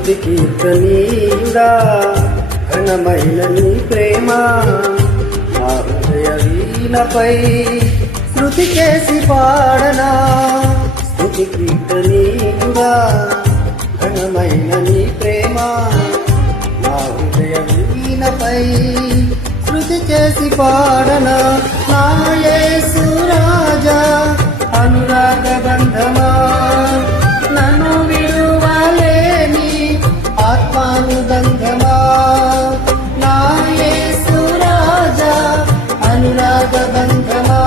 స్తుతి కీర్తనీయుడా ఘనమైన నీ ప్రేమ నా హృదయ వీణపై శృతి చేసి పాడనా. స్తుతి కీర్తనీయుడా ఘనమైన నీ ప్రేమ నా హృదయ వీణపై శృతి చేసి పాడనా. నా యేసు రాజా అనురాగ బంధమా నన్ను విడువలేని ఆత్మానుబంధమా. నా యేసు రాజా అనురాగ బంధమా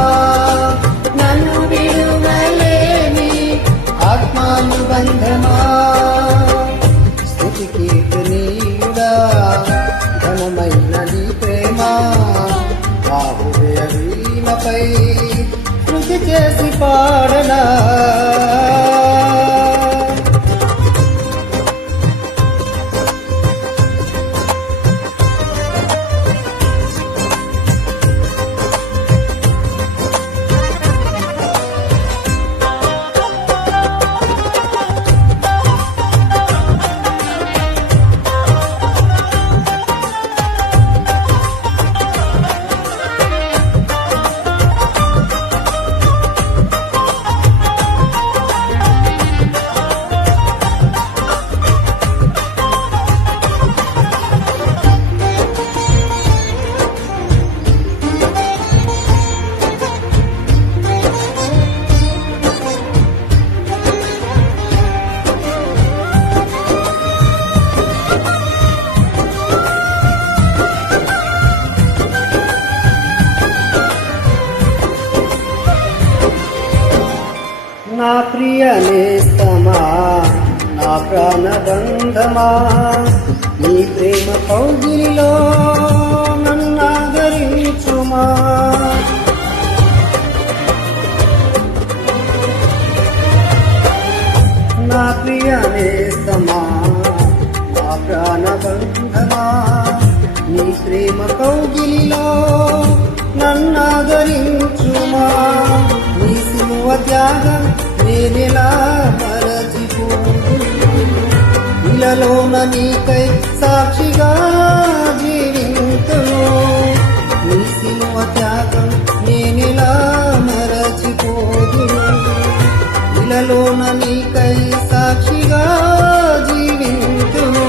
నన్ను విడువలేని ఆత్మానుబంధమా. స్తుతి కీర్తనీయుడా ఘనమైన నీ ప్రేమ నా హృదయ వీణపై శృతి చేసి పాడనా. నా ప్రియ నేస్తమా నా ప్రాణబంధమా నీ ప్రేమ కౌగిలిలో నన్నాదరించుమా. నా ప్రియ నేస్తమా నా ప్రాణబంధమా నీ ప్రేమ కౌగిలిలో నన్నాదరించుమా. నీ సిలువ త్యాగం నేనెలా మరచిపోదు ఇలలోన నీకై సాక్షిగా జీవింతును. నీ సిలువ త్యాగం నేనెలా మరచిపోదు ఇలలోన నీకై సాక్షిగా జీవింతును.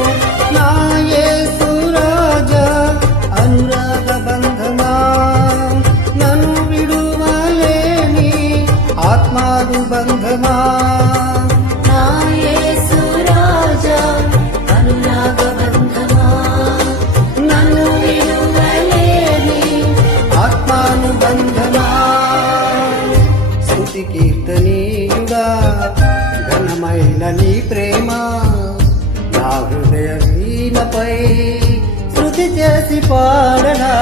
నా యేసు రాజా అనురాగ బంధమా నన్ను విడువలేని ఆత్మానుబంధమా. నా యేసు రాజా అనురాగ బంధమా నన్ను విడువలేని ఆత్మానుబంధమా. స్తుతి కీర్తనీయుడా ఘనమైన నీ ప్రేమ నా హృదయ వీణపై శృతి చేసి పాడనా.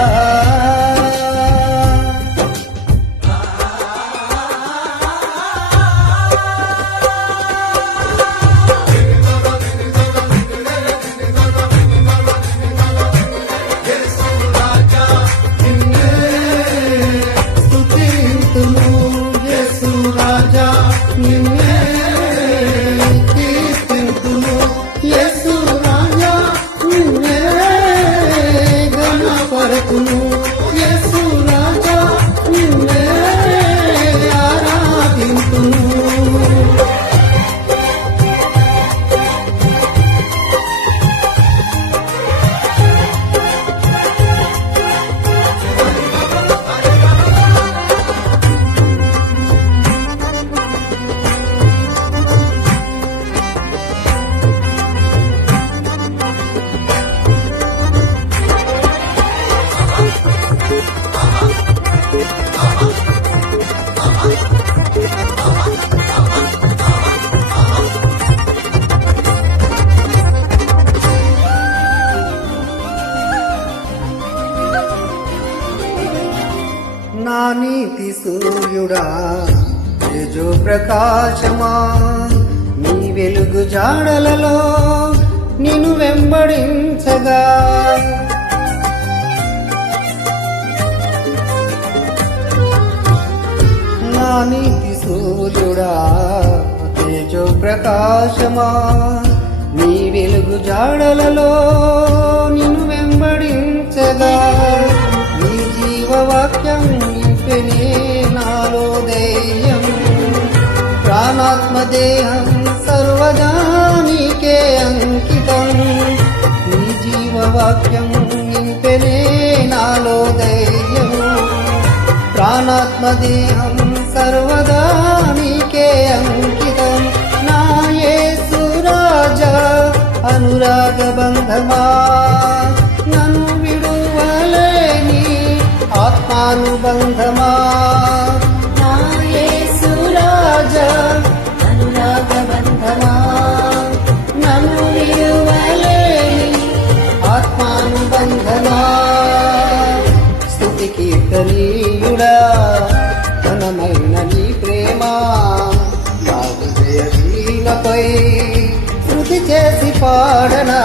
నా నీతి సూర్యుడా తేజో ప్రకాశమా నీ వెలుగు జాడలలో నిన్ను వెంబడించగా. నా నీతి సూర్యుడా తేజో ప్రకాశమా నీ వెలుగు వెలుగు జాడలలో నిన్ను వెంబడించగా నీ జీవవాక్యం నింపెనే నాలో ధైర్యం. ప్రాణాత్మదేహం సర్వదా నీకే అంకితం. నీ జీవవాక్యం నింపెనే నాలో ధైర్యం. ప్రాణాత్మదేహం సర్వదా నీకే అంకితం. నా యేసు రాజా అనురాగ బంధమా నన్ను విడువలేని ఆత్మానుబంధమా. నా యేసు రాజా అనురాగ బంధమా నన్ను విడువలేని ఆత్మానుబంధమా. స్తుతి కీర్తనీయుడా ఘనమైన నీ ప్రేమ నా హృదయ వీణపై శృతి చేసి పాడనా.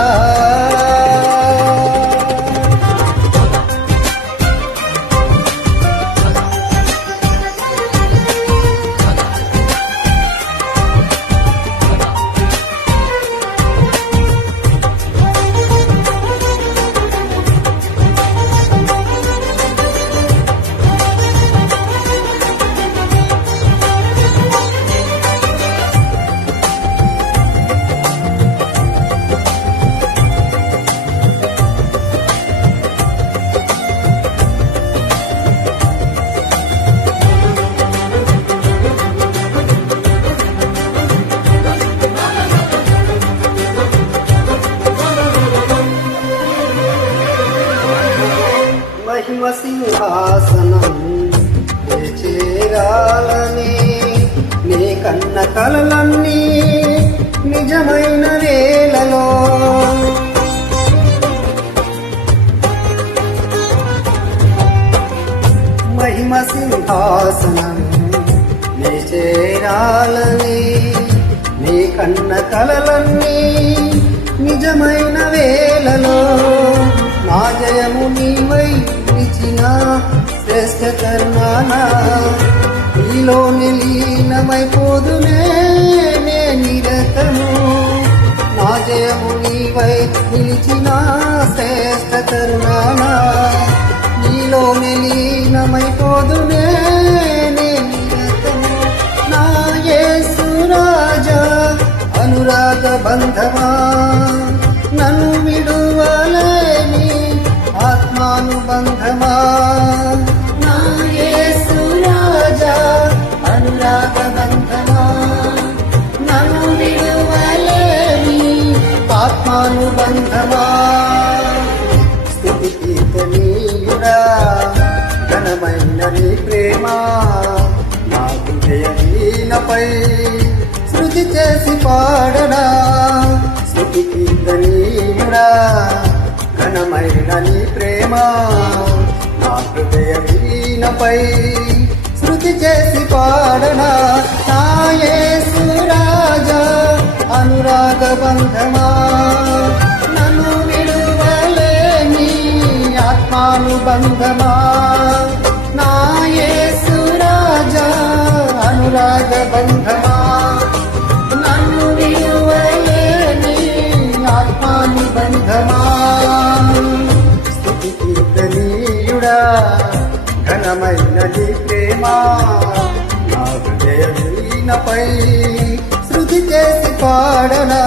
మహిమ సింహాసనం చేరాలని నీ కన్న కలలన్నీ నిజమైన వేళలో మహిమ సింహాసనం చేరాలని నీ కన్న కలలన్నీ నిజమైన వేళలో నా జయము నీవై నిలిచిన శ్రేష్ఠ కర్మానా నీలోని లీనమైపోదునే నే నిరతము. నా జయము నీవై నిలిచిన శ్రేష్ఠ కర్మానా నీలోని లీనమైపోదునే నే నిరతము. నా యేసు రాజా అనురాగ బంధమా నన్ను విడువలేని ఆత్మానుబంధమా. నా యేసు రాజా అనురాగ బంధమా నన్ను విడువలేని ఆత్మానుబంధమా. స్తుతి కీర్తనీయుడా ఘనమైన నీ ప్రేమ నా హృదయ వీణపై శృతి చేసి పాడనా. స్తుతి కీర్తనీయుడా ఘనమైన నీ ప్రేమ నా హృదయ వీణపై శృతి చేసి పాడనా. నా యేసు రాజా అనురాగ బంధమా నన్ను విడువలేని ఆత్మానుబంధమా. నా యేసు రాజా అనురాగ బంధమా నన్ను విడువలేని ఆత్మానుబంధమా. స్తుతి కీర్తనీయుడా ఘనమైన నీ ప్రేమ నా హృదయ వీణపై శృతి చేసి పాడనా.